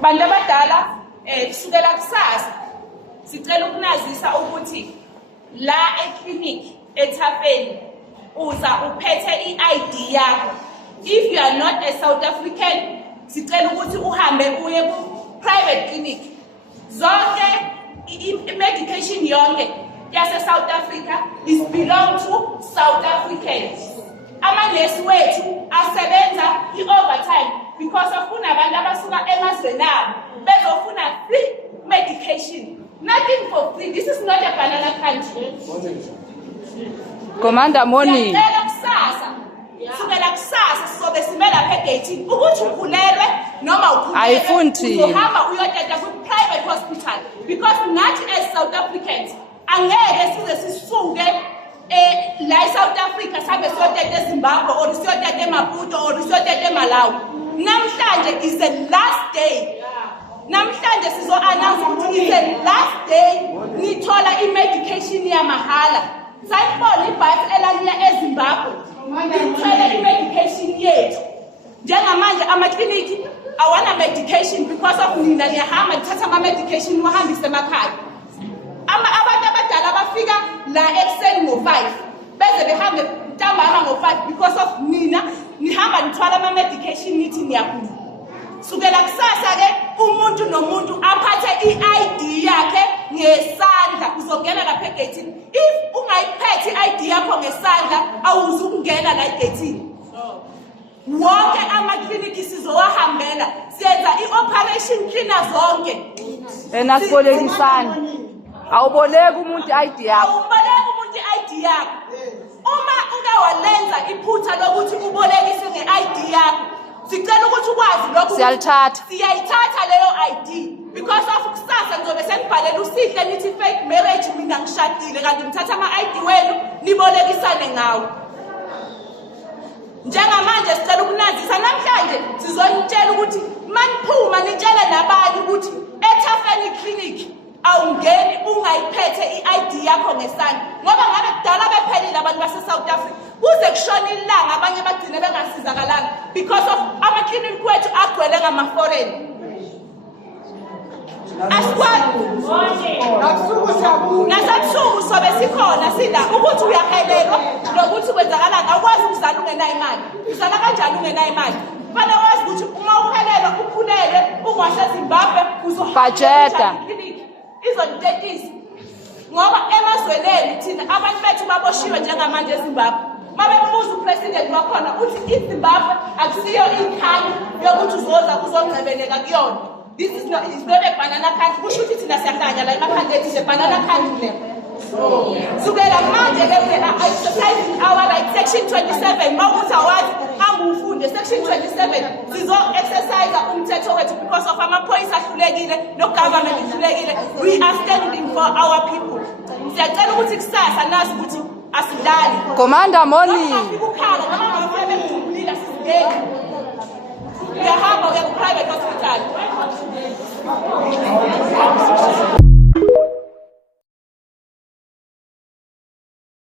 bantu abadala kusukela kusasa sicela ukunazisa ukuthi la eclinic eThafeni uza uphethe iID yakho. If you are not a South African, sicela ukuthi uhambe uye ku private clinic. Zonke medication yonke yase South Africa is belong to South Africans. Amanesi wethu asebenza i-overtime because of kunabantu abasuka emazweni abo bezofuna free medication. Nothing for free. This is not a banana country. Commander Moni. Sukela kusasa sizobe sime lapha egate ukuthi ukhulelwe noma ukhulelwe ayifundi uhamba uyoteta ku private hospital because nathi as South Africans angeke size sisuke la South Africa sabe siyoteta eZimbabwe or siyoteta eMaputo or siyoteta eMalawi. Namhlanje is the last day. Namhlanje sizo announce ukuthi is the last day nithola i-medication yamahala. Sayibona ibhasi elaliya eZimbabwe ngithwele i-medication yethu. Njengamanje amakliniki awana medication because of nina niyahamba nithatha ama-medication wahambise emakhaya. Abantu abadala bafika la ekuseni ngo-5 beze behambe ntambama ngo-5 because of nina nihamba nithwala ama-medication nithi niyagula. Sukela kusasa-ke umuntu nomuntu aphathe i-ID yakhe ngesandla uzongena lapha egeyithini. If ungayiphethe i-ID yakho ngesandla awuzukungena la egeyithini. Wonke amakliniki sizowahambela siyenza i-operation cleaner zonke. Asibolekisana. Awuboleki umuntu i-ID yakho. Awuboleki umuntu i-ID yakho. Uma ungawalenza iphutha lokuthi ubolekise nge-ID yakho sicela ukuthi ukwazi lokho siyalithatha siyayithatha leyo ID because of kusasa ngizobe senibhalela usihle nithi fake marriage mina ngishadile kanti ngithatha ama-ID wenu nibolekisane ngawo. Njengamanje sicela ukunazisa namhlanje sizonitshela ukuthi maniphuma nitshele nabanye ukuthi eThafeni clinic awungeni ungayiphethe i-ID yakho ngesandla ngoba ngabe kudala bephelile abantu base-South Africa kuze kushona ilanga abanye bagcine bengasizakalanga because of amakliniki wethu agcwele ngama-foreign. Nasabusuku sobe sikhona sida ukuthi uyahelelwa nokuthi kwenzakalani awukwazi ukuzala ungenayo imali. Uzala kanjani ungenayo imali? Kufanele wazi ukuthi uma uhelelwa ukhulele ungaseZimbabwe bajeta izonitetisa ngoba emazweneni thina abantu bethu baboshiwe njengamanje eZimbabwe. Mabebuza upresident wakhona uthi iZimbabwe akusiyo ikhaya yokuthi uzoza uzongcebeleka kuyona. This is not a banana country. Kusho ukuthi thina siyahlanya la emakhaya ethu is banana country le. Sukela manje we are exercising our right section 27 mawuthi awazi angufunde section 27 sizo exercise umthetho wethu because of amaphoyisa ahlulekile no government ihlulekile. We are standing for our people. Siyacela ukuthi kusasa nazi ukuthi asidali. Commander Moni. Ukhala noma ngafike bengijulile asizigeni.